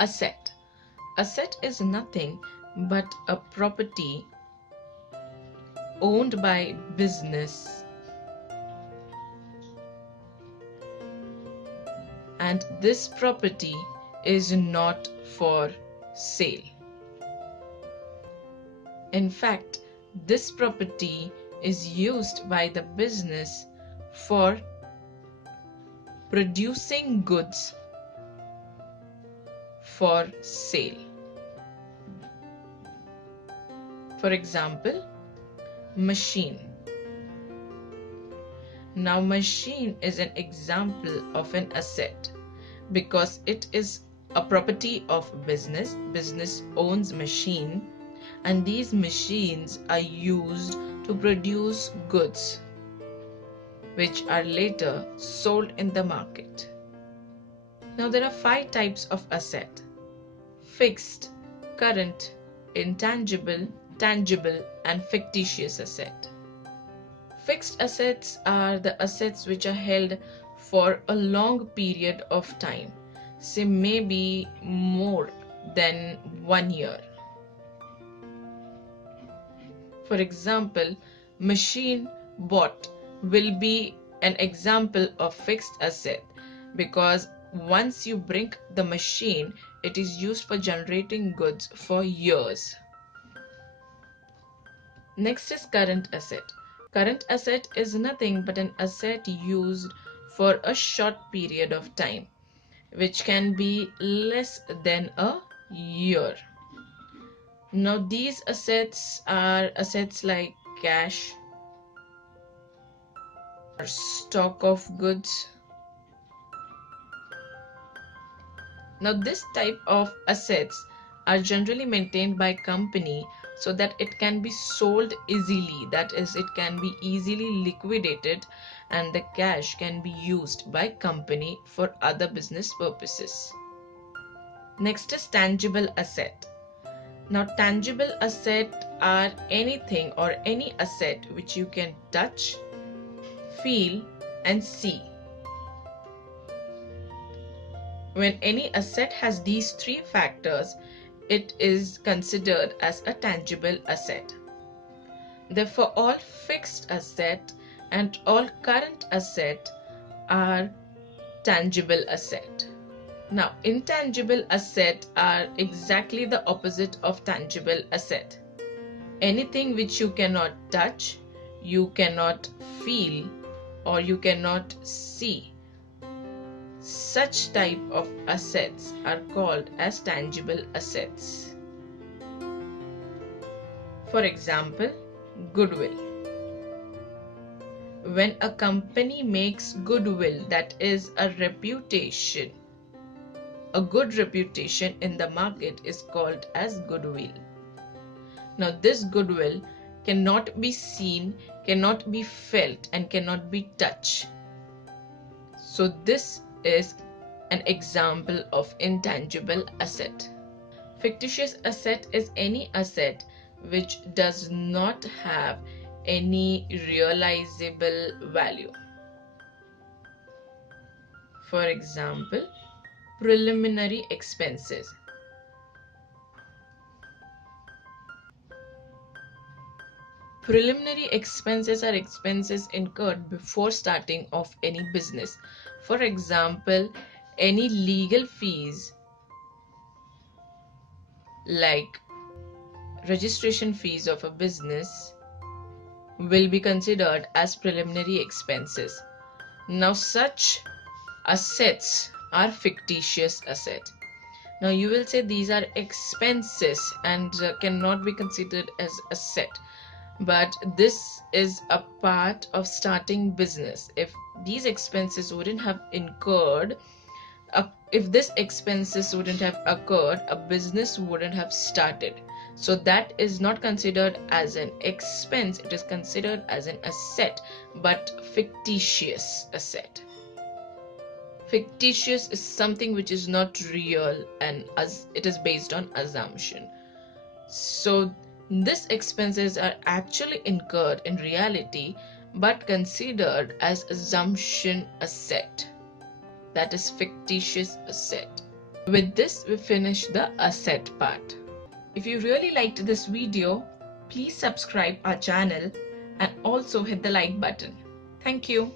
Asset. Asset is nothing but a property owned by business, and this property is not for sale. In fact, this property is used by the business for producing goods for sale. For example, machine. Now, machine is an example of an asset because it is a property of business. Business owns machine, and these machines are used to produce goods which are later sold in the market. Now, there are 5 types of asset: fixed, current, intangible, tangible, and fictitious asset. Fixed assets are the assets which are held for a long period of time, say maybe more than 1 year. For example, machine bought will be an example of fixed asset because once you bring the machine, it is used for generating goods for years. Next is current asset. Current asset is nothing but an asset used for a short period of time, which can be less than a year. Now, these assets are assets like cash or stock of goods. Now, this type of assets are generally maintained by company so that it can be sold easily, that is, it can be easily liquidated, and the cash can be used by company for other business purposes. Next is tangible asset. Now, tangible asset are anything or any asset which you can touch, feel, and see. When any asset has these 3 factors, it is considered as a tangible asset. Therefore, all fixed asset and all current asset are tangible asset. Now, intangible asset are exactly the opposite of tangible asset. Anything which you cannot touch, you cannot feel, or you cannot see, such type of assets are called as tangible assets. For example, goodwill. When a company makes goodwill, that is a reputation, a good reputation in the market is called as goodwill. Now, this goodwill cannot be seen, cannot be felt, and cannot be touched. So, this is an example of intangible asset. Fictitious asset is any asset which does not have any realizable value. For example, preliminary expenses. Preliminary expenses are expenses incurred before starting of any business. For example, any legal fees like registration fees of a business will be considered as preliminary expenses. Now, such assets are fictitious assets. Now, you will say these are expenses and cannot be considered as asset. But this is a part of starting business. If these expenses wouldn't have incurred, if this expenses wouldn't have occurred, a business wouldn't have started. So that is not considered as an expense, it is considered as an asset, but fictitious asset. Fictitious is something which is not real and as it is based on assumption. So these expenses are actually incurred in reality but considered as assumption asset. That is fictitious asset. With this, we finish the asset part. If you really liked this video, please subscribe our channel and also hit the like button. Thank you.